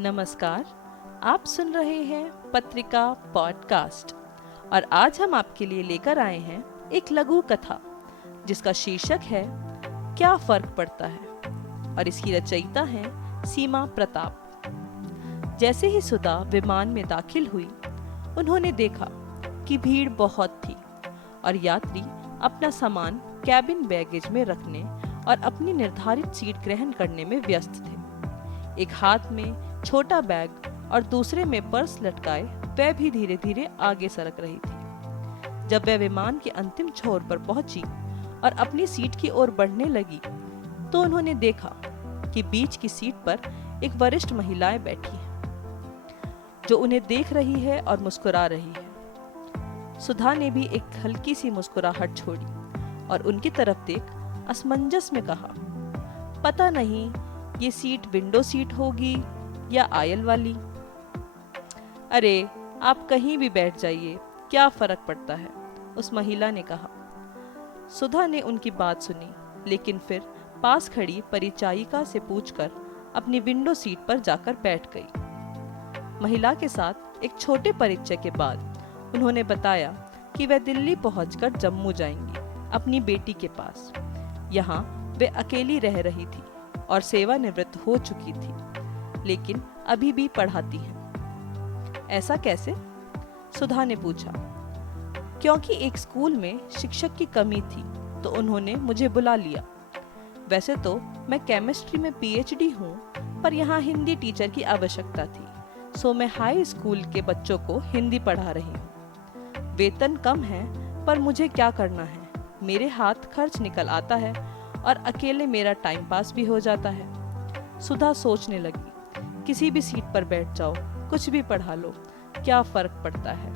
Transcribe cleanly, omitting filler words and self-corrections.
नमस्कार। आप सुन रहे हैं पत्रिका पॉडकास्ट और आज हम आपके लिए लेकर आए हैं एक लघु कथा जिसका शीर्षक है क्या फर्क पड़ता है और इसकी रचयिता है सीमा प्रताप। जैसे ही सुधा विमान में दाखिल हुई, उन्होंने देखा कि भीड़ बहुत थी और यात्री अपना सामान कैबिन बैगेज में रखने और अपनी निर्धारित सीट ग्रहण करने में व्यस्त थे। एक हाथ में छोटा बैग और दूसरे में पर्स लटकाए वह भी धीरे धीरे आगे सरक रही थी। जब वह विमान के अंतिम छोर पर पहुंची और अपनी सीट की ओर बढ़ने लगी तो उन्होंने देखा कि बीच की सीट पर एक वरिष्ठ महिला बैठी है जो उन्हें देख रही है और मुस्कुरा रही है। सुधा ने भी एक हल्की सी मुस्कुराहट छोड़ी और उनकी तरफ देख असमंजस में कहा, पता नहीं ये सीट विंडो सीट होगी या आयल वाली। अरे आप कहीं भी बैठ जाइए, क्या फर्क पड़ता है, उस महिला ने कहा। सुधा ने उनकी बात सुनी, लेकिन फिर पास खड़ी परिचायिका से पूछकर अपनी विंडो सीट पर जाकर बैठ गई। महिला के साथ एक छोटे परिचय के बाद उन्होंने बताया कि वह दिल्ली पहुंचकर जम्मू जाएंगी अपनी बेटी के पास। यहाँ वे अकेली रह रही थी और सेवानिवृत्त हो चुकी थी, लेकिन अभी भी पढ़ाती हैं। ऐसा कैसे? सुधा ने पूछा। क्योंकि एक स्कूल में शिक्षक की कमी थी तो उन्होंने मुझे बुला लिया। वैसे तो मैं केमिस्ट्री में पीएचडी हूँ, पर यहाँ हिंदी टीचर की आवश्यकता थी, सो मैं हाई स्कूल के बच्चों को हिंदी पढ़ा रही हूँ। वेतन कम है, पर मुझे क्या करना है, मेरे हाथ खर्च निकल आता है और अकेले मेरा टाइम पास भी हो जाता है। सुधा सोचने लगी, किसी भी सीट पर बैठ जाओ, कुछ भी पढ़ा लो, क्या फर्क पड़ता है।